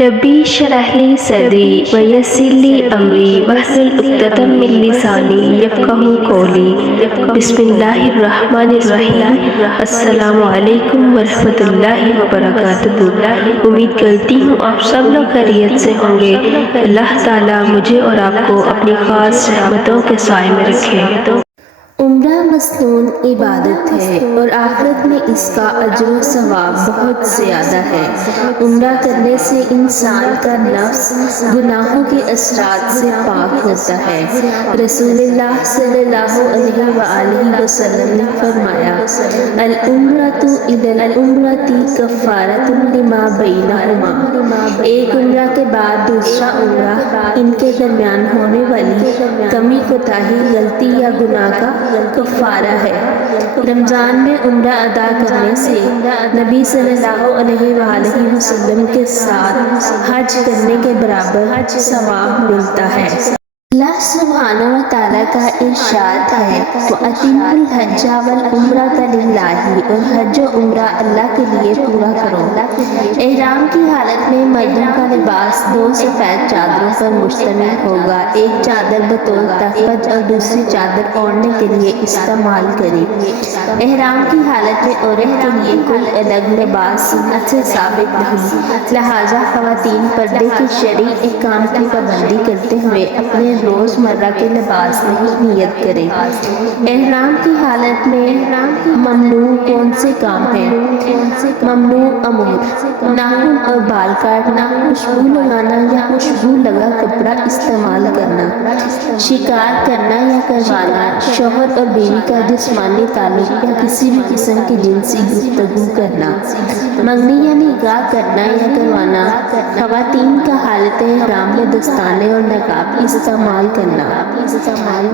ربی اشرح لی صدری ویسر لی امری واحلل عقدۃ من لسانی یفقہوا قولی۔ بسم اللہ الرحمن الرحیم۔ السلام علیکم ورحمۃ اللہ وبرکاتہ۔ امید کرتی ہوں آپ سب لوگ خیریت سے ہوں گے۔ اللہ تعالیٰ مجھے اور آپ کو اپنی خاص رحمتوں کے سائے میں رکھے۔ عمرہ مصنون عبادت ہے اور آخرت میں اس کا اجر و ثواب بہت زیادہ ہے۔ عمرہ کرنے سے انسان کا نفس گناہوں کے اثرات سے پاک ہوتا ہے۔ رسول اللہ صلی اللہ علیہ وآلہ وسلم نے فرمایا، العمرۃ الی العمرۃ کفارۃ لما بینہما۔ ایک عمرہ کے بعد دوسرا عمرہ ان کے درمیان ہونے والی کمی کوتاہی، غلطی یا گناہ کا کفارہ ہے۔ رمضان میں عمرہ ادا کرنے سے نبی صلی اللہ علیہ وآلہ وسلم کے ساتھ حج کرنے کے برابر ثواب ملتا ہے۔ اللہ سبحانہ و تعالیٰ کا ارشاد ہے، وَأَتِمُّوا الْحَجَّ وَالْعُمْرَةَ لِلَّهِ، اور حج و عمرہ اللہ کے لیے پورا کرو۔ احرام کی حالت میں مردوں کا لباس دو سفید چادروں پر مشتمل ہوگا، ایک چادر بطور تحفظ اور دوسری چادر اوڑھنے کے لیے استعمال کریں۔ احرام کی حالت میں عورت کے لیے کوئی الگ لباس سنت سے ثابت نہیں، لہٰذا خواتین پردے کے شرعی احکام کی پابندی کرتے ہوئے اپنے روز مرہ کے لباس میں نیت کریں۔ احرام کی حالت میں ممنوع کون سے کام ہیں؟ ممنوع امور: ناخن اور بال کاٹنا، خوشبو لگانا یا خوشبو لگا کپڑا استعمال کرنا، شکار کرنا یا کروانا، شوہر اور بیوی کا جسمانی تعلق یا کسی بھی قسم کی جنسی گفتگو کرنا، منگنی یا نکاح کرنا یا کروانا، خواتین کا حالت احرام میں دستانے اور نقاب استعمال کرنا۔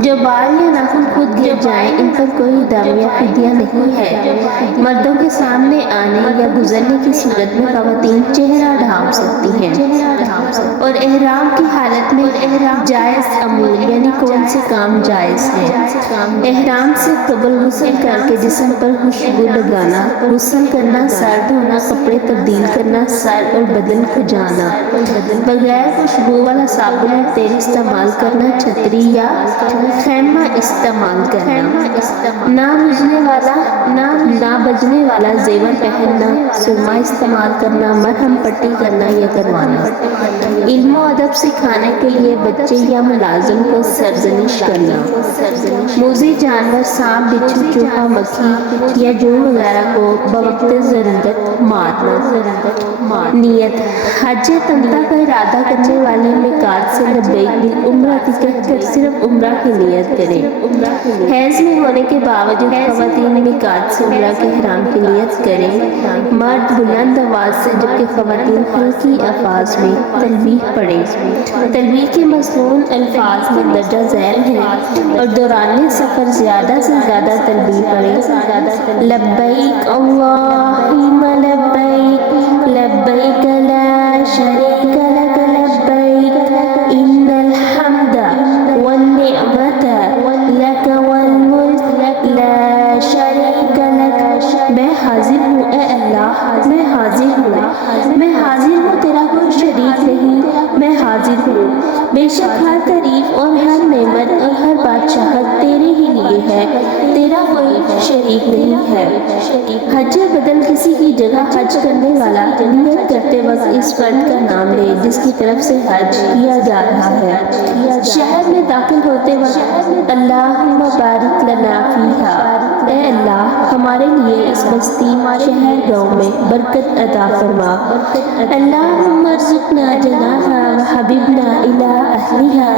جو بال یا ناخن خود گر جائیں ان پر کوئی دم یا فدیہ نہیں ہے۔ مردوں کے سامنے آنے یا گزرنے کی صورت میں خواتین چہرہ ڈھانپ سکتی ہیں۔ اور احرام کی حالت میں جائز امور یعنی کون سے کام جائز ہیں؟ احرام سے قبل غسل کر کے جسم پر خوشبو لگانا، غسل کرنا، سر دھونا، کپڑے تبدیل کرنا، سر اور بدن کھجانا، بغیر خوشبو والا صابن اور تیل استعمال کرنا، چھتری یا خیمہ استعمال کرنا، نہ بجنے والا زیور پہننا، سرما استعمال کرنا، مرہم پٹی کرنا یا کروانا، علم و ادب سکھانے کے لیے بچے یا ملازم کو سرزنش کرنا، موذی جانور سانپ، بچھو، چوہا، مکھی یا جون وغیرہ کو بوقت ضرورت مارنا۔ نیت: حج تمتع کا ارادہ کرنے والے میقات سے لبیک بالعمرۃ کہہ کر صرف عمرہ کی نیت کریں۔ حیض میں ہونے کے باوجود خواتین میقات سے عمرہ کے احرام کی نیت کریں۔ مرد بلند آواز سے جبکہ خواتین ہلکی الفاظ میں تلبیہ پڑھیں۔ تلبیہ کے مضمون الفاظ مندرجہ ذیل ہیں اور دوران سفر زیادہ سے زیادہ تلبیہ پڑھیں۔ لبیک اللہم لبیک، لبیک لا شریک لک لبیک، ان الحمد والنعمت لک والملک لا شریک لک۔ میں حاضر ہوں اے اللہ، میں حاضر ہوں، میں حاضر ہوں، تیرا کوئی شریک نہیں، میں حاضر ہوں، بے شک ہر تعریف اور ہر نعمت اور ہر بادشاہت تیرے ہی لیے ہے، تیرا کوئی شریک نہیں ہے۔ حج بدل کسی کی جگہ حج کرنے والا نیت کرتے وقت اس فرد کا نام لے جس کی طرف سے حج کیا جا رہا ہے۔ شہر میں داخل ہوتے وقت اللہم بارک لنا فیہا، اے اللہ ہمارے لیے اس بستی شہر گاؤں میں برکت عطا فرما۔ اللہم ارزقنا جناحا وحببنا الی اہلہا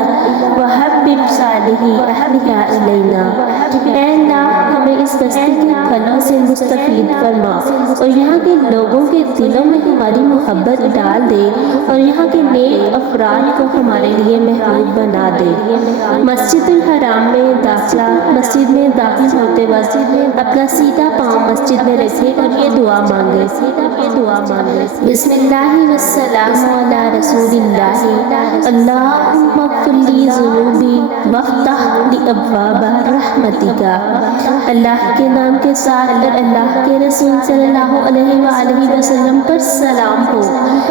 وحبب صالحی اہلہا الینا۔ اے اللہ ہمیں اس بستی کے پھلوں سے مستفید فرما اور یہاں کے لوگوں کے دلوں میں ہماری محبت ڈال دے اور یہاں کے نیک افراد کو ہمارے لیے محبوب بنا دے۔ مسجد الحرام میں داخلہ: مسجد میں داخل ہوتے وقت اپنا سیدھا پاؤں مسجد مسجد میں رکھے اور یہ دعا مانگے بسم اللہ والسلام علی رسول اللہ اللہم اغفر لی ذنوبی وافتح لی ابواب رحمتک۔ اللہ کے نام کے ساتھ اور اللہ کے رسول صلی اللہ علیہ وآلہ وسلم پر سلام ہو۔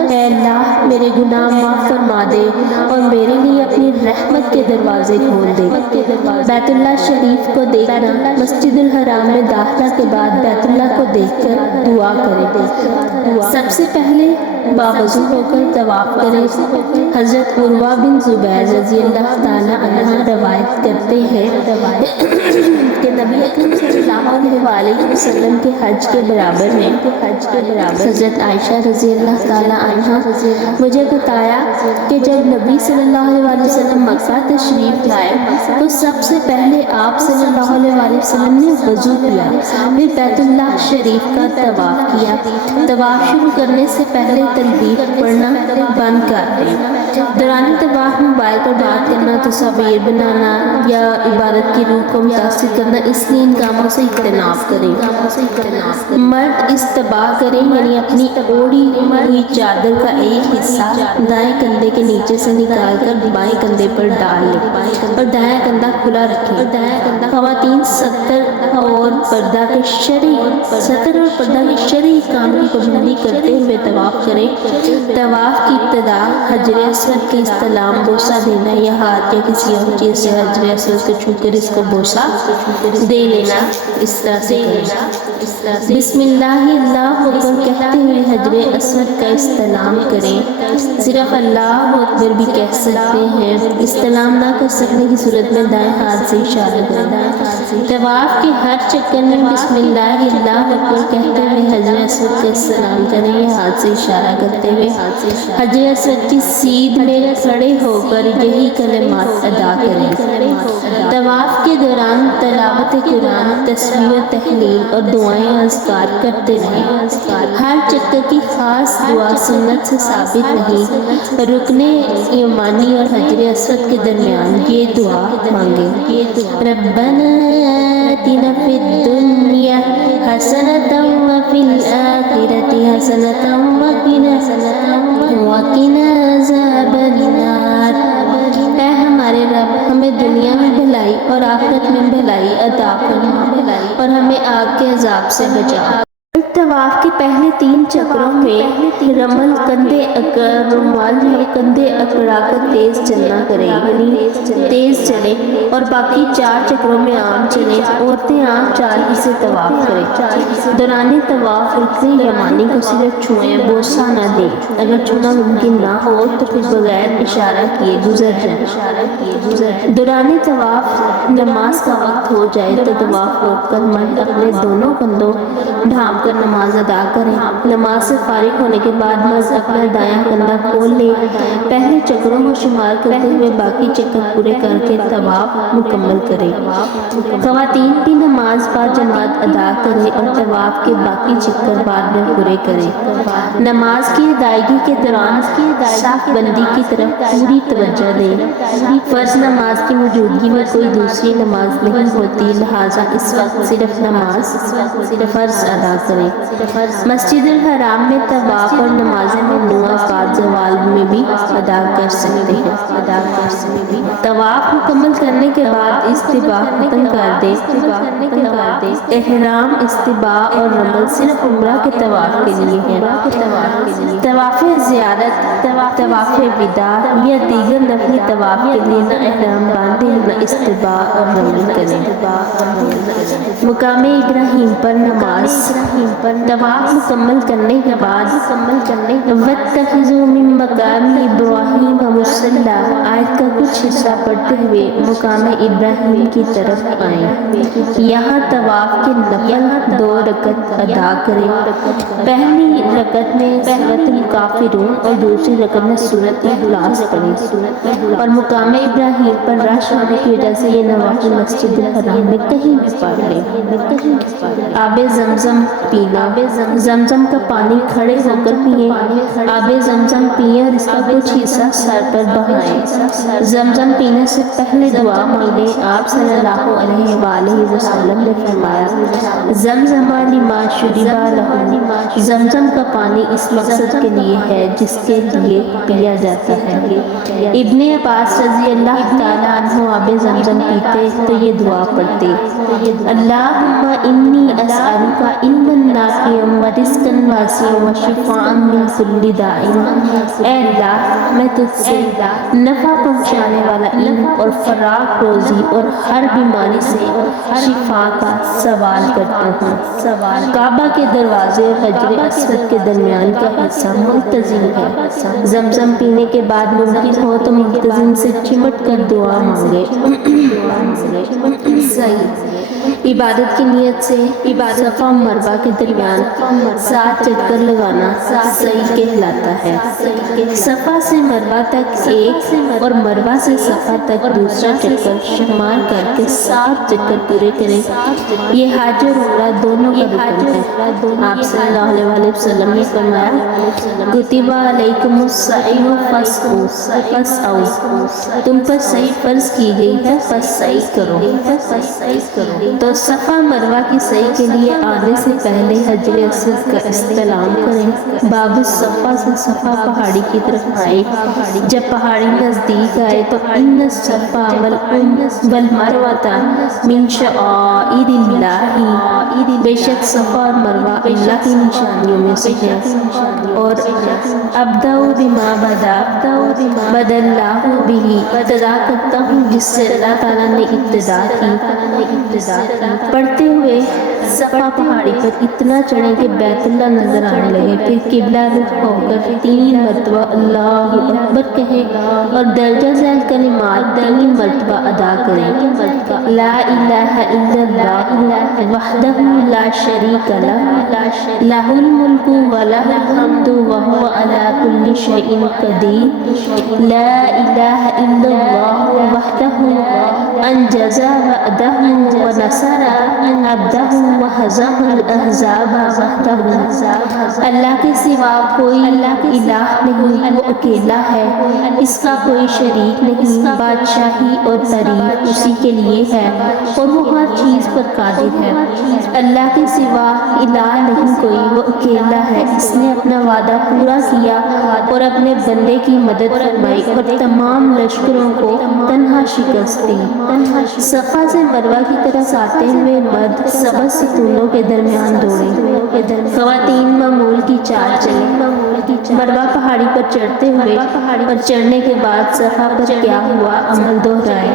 اے اللہ میرے گناہ معاف فرما دے اور میرے لیے اپنی رحمت کے دروازے کھول دے۔ بیت اللہ شریف کو دیکھنا، مسجد الحرام میں داخلہ کے بعد بیت اللہ کو دیکھ کر دعا کرے۔ سب سے پہلے باوضو ہو کر طواف کرے۔ حضرت عروہ بن زبیر رضی اللہ تعالیٰ عنہ روایت کرتے ہیں کہ نبی اکرم صلی اللہ علیہ وسلم کے حج کے برابر ہے۔ حضرت عائشہ رضی اللہ تعالیٰ عنہ مجھے بتایا کہ جب نبی صلی اللہ علیہ وسلم مکہ تشریف لائے تو سب سے پہلے آپ صلی اللہ علیہ وسلم نے وضو کیا، پھر بیت اللہ شریف کا طواف کیا۔ طواف شروع کرنے سے پہلے تلبیہ پڑھنا بند کر دیں۔ دوران طواف موبائل پر بات کرنا، تصاویر بنانا یا عبادت کی روح کو متاثر کرنا، اس لیے ان کاموں سے اجتناب کریں۔ مرد استباح کریں، یعنی اپنی اوڑھی ہوئی چادر کا ایک حصہ دائیں کندھے کے نیچے سے نکال کر بائیں کندھے پر ڈال لیں اور دایاں کندھا کھلا رکھیں۔ خواتین ستر اور پردہ کے شرعی کام کی پابندی کرتے ہوئے طواف کریں۔ طواف کی ابتدا حجر اسود کے استلام، بوسہ دینا یا ہاتھ یا کسی اور چیز سے حجر اسود کو چھو کر اس کو بوسہ دے لینا، اس طرح سے بسم اللہ اللہ اکبر کہتے ہوئے حجر اسود کا استلام کریں۔ صرف اللہ اکبر بھی کہہ سکتے ہیں۔ استلام نہ کر سکنے کی صورت میں دائیں ہاتھ سے اشارہ کریں۔ طواف کے ہر چکر میں بسم اللہ اللہ اکبر کہتے ہوئے حجر اسود کا استلام کریں یا ہاتھ سے اشارہ کرتے ہوئے حجر اسود کی سیدھ میں کھڑے ہو کر یہی کلمات ادا کریں۔ طواف کے دوران تلاوت قرآن، تسبیح و تحلیل اور دعائیں اذکار کرتے رہیں۔ ہر چکر کی خاص دعا سنت سے ثابت نہیں۔ رکن یمانی اور حجر اسود کے درمیان یہ دعا مانگے، ربنا آتنا فی الدنیا حسنۃ وفی الآخرۃ حسنۃ وقنا عذاب النار۔ اے ہمارے رب، ہمیں دنیا میں بھلائی اور آخرت میں بھلائی عطا فرما اور ہمیں آگ کے عذاب سے بچا۔ طواف کے پہلے 3 چکروں میں رمل کندھے اکڑا کر تیز چلنا کریں، یعنی تیز چلیں، اور باقی 4 چکروں میں عام چلیں۔ عورتیں عام چال ہی سے طواف کریں۔ دوران طواف رکن یمانی کو صرف چھوئیں، بوسہ نہ دیں۔ اگر چھونا ممکن نہ ہو تو پھر بغیر اشارہ کیے گزر جائیں۔ دوران طواف نماز کا وقت ہو جائے تو طواف روک کر مرد اپنے دونوں کندھوں ڈھانپ کر نماز ادا کریں۔ نماز سے فارغ ہونے کے بعد مرد اپنا دایاں کندھا کھول لے۔ پہلے چکروں کو شمار کرتے ہوئے باقی چکر پورے کر کے طواف مکمل کریں۔ خواتین بھی نماز با جماعت ادا کریں اور طواف کے باقی چکر بعد میں پورے کریں۔ نماز کی ادائیگی کے دوران صف بندی کی طرف پوری توجہ دیں۔ فرض نماز کی موجودگی میں کوئی دوسری نماز نہیں ہوتی، لہٰذا اس وقت صرف نماز فرض ادا کریں۔ مسجد الحرام میں طواف اور نماز ممنوعہ بعد زوال میں بھی ادا کر سکتے ہیں۔ طواف مکمل کرنے کے بعد استباح ختم کر دیں۔ احرام، استباح اور رمل صرف عمرہ کے طواف کے لیے ہیں۔ طواف زیارت، طواف وداع یا دیگر نفلی طواف کے لیے نہ احرام باندھیں نہ استباح اور رمل کریں۔ مقام ابراہیم پر نماز۔ طواف مکمل کرنے کے بعد وَاتَّخِذُوا مِن مَّقَامِ إِبْرَاهِيمَ مُصَلًّى آیت کا کچھ حصہ پڑھتے ہوئے مقام ابراہیم کی طرف آئیں۔ یہاں طواف کے نفل 2 رکعت ادا کریں۔ پہلی رکعت میں سورۃ الکافرون اور دوسری رکعت میں سورۃ اخلاص پڑھیں اور مقام ابراہیم پر رش ہونے کی وجہ سے یہ نوافل مسجد الحرام میں کہیں بھی پڑھ لیں۔ آب زمزم زمزم پینا، زمزم کا پانی کھڑے ہو کر پئیں، آب زمزم پئیں اور اس کا کچھ حصہ سر پر بہائیں۔ زمزم پینے سے پہلے دعا مانگیں۔ آپ صلی اللہ علیہ وآلہ وسلم نے فرمایا زمزم لما شرب لہ، زمزم کا پانی اس مقصد کے لیے ہے جس کے لیے پیا جاتا ہے۔ ابن عباس رضی اللہ تعالیٰ عنہ آب زمزم پیتے تو یہ دعا پڑھتے، اللہم انی اسألک علما نافعا ورزقا واسعا وشفاء من کل داء۔ اے اللہ میں تجھ سے نفع پہنچانے والا علم اور فراغ روزی اور ہر بیماری سے شفا کا سوال کرتا ہوں۔ کعبہ کے دروازے اور حجر اسود کے درمیان کا حصہ ملتزم ہے۔ زمزم پینے کے بعد ممکن ہو تو ملتزم سے چمٹ کر دعا مانگے۔ صحیح عبادت کی نیت سے صفا و مروہ کے درمیان 7 چکر لگانا صحیح کہلاتا ہے۔ صفا سے مروہ تک ایک اور مروہ سے صفا تک دوسرا چکر شمار کر کے 7 چکر پورے کریں۔ یہ حج اور عمرہ دونوں کا رکن ہے۔ آپ صلی اللہ علیہ وسلم نے فرمایا کتب علیکم السعی فاسعوا، تم پر سعی فرض کی گئی ہے پس سعی کرو۔ تو صفا مروہ کی سعی کے لیے آنے سے پہلے حجر اسود کا استلام کریں۔ باب الصفا سے صفا پہاڑی کی طرف آئے، جب پہاڑی نزدیک آئے تو ان الصفا والمروۃ من شعائر اللہ، بے شک صفا اور مروہ اللہ کی نشانیوں میں سے ہے۔ اور ابدأ بما بدا اللہ بہ، ابتدا کرتا ہوں جس سے اللہ تعالیٰ نے ابتدا کی۔ پڑھتے ہوئے صفا پہاڑی پر اتنا چڑھیں کہ بیت اللہ نظر آنے لگے، پھر قبلہ رخ ہو کر 3 مرتبہ اللہ اکبر کہیں اور درجہ ذیل کلمات 3 مرتبہ ادا کریں۔ لا الہ الا اللہ وحدہ لا شریک لہ، لہ الملک ولہ الحمد وہو علی کل شیء قدیر۔ لا الہ الا اللہ وحدہ انجز وعدہ ونصر عبدہ وہزم الاحزاب وحدہ۔ اللہ کے سوا کوئی الہ نہیں، وہ اکیلا ہے، اس کا کوئی شریک نہیں، بادشاہی اور تعریف اسی کے لیے ہے اور وہ ہر چیز پر قادر ہے۔ اللہ کے سوا الہ نہیں کوئی، وہ اکیلا ہے، اس نے اپنا وعدہ پورا کیا اور اپنے بندے کی مدد فرمائی اور تمام لشکروں کو تنہا شکست دی۔ صفا سے مروہ کی طرف آتے ہوئے مرد سبز ستونوں کے درمیان دوڑے، خواتین معمول کی چال چلیں۔ مروہ پہاڑی پر چڑھتے ہوئے اور چڑھنے کے بعد صفا پر کیا ہوا عمل دہرائے۔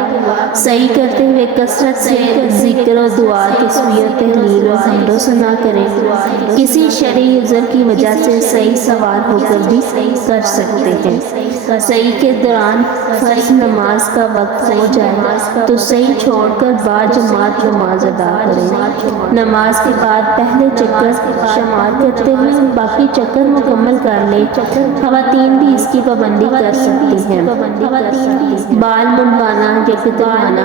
سعی کرتے ہوئے کثرت سے ذکر و دعا، تسبیح و تہلیل و حمد و ثنا کریں۔ کسی شرعی عذر کی وجہ سے سعی سوار ہو کر بھی کر سکتے ہیں۔ سعی کے دوران فرض نماز کا وقت ہو جائے تو سعی چھوڑ کر باجماعت نماز ادا کریں۔ نماز کے بعد پہلے چکر شمار کرتے ہوئے باقی چکر مکمل کر لیں۔ خواتین بھی اس کی پابندی کر سکتی ہیں۔ بال منڈوانا یا کترانا،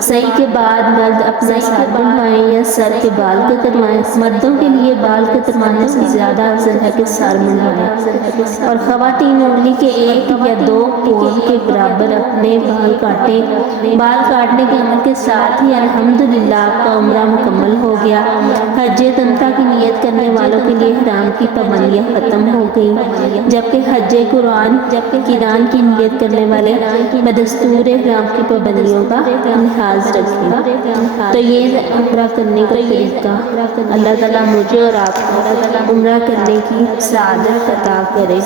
سعی کے بعد مرد اپنا سر منڈوائیں یا سر کے بال کتروائیں۔ مردوں کے لیے بال کتروانے سے زیادہ افضل ہے کہ سر منڈوائیں، اور خواتین انگلی کے 1 یا 2 پور کے برابر اپنے بال کاٹیں۔ بال کاٹنے کے عمل کے ساتھ ہی الحمدللہ آپ کا عمرہ مکمل ہو گیا۔ حج تمتع کی نیت کرنے والوں کے لیے احرام کی پابندیاں ختم ہو گئیں، جبکہ حج قرآن قران کی نیت کرنے والے بدستور احرام کی پابندیوں کا لحاظ رکھیں۔ تو یہ عمرہ کرنے کا طریقہ۔ اللہ تعالیٰ مجھے اور آپ کو عمرہ کرنے کی سعادت عطا کرے۔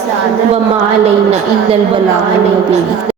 وما علینا الا البلاغ المبین۔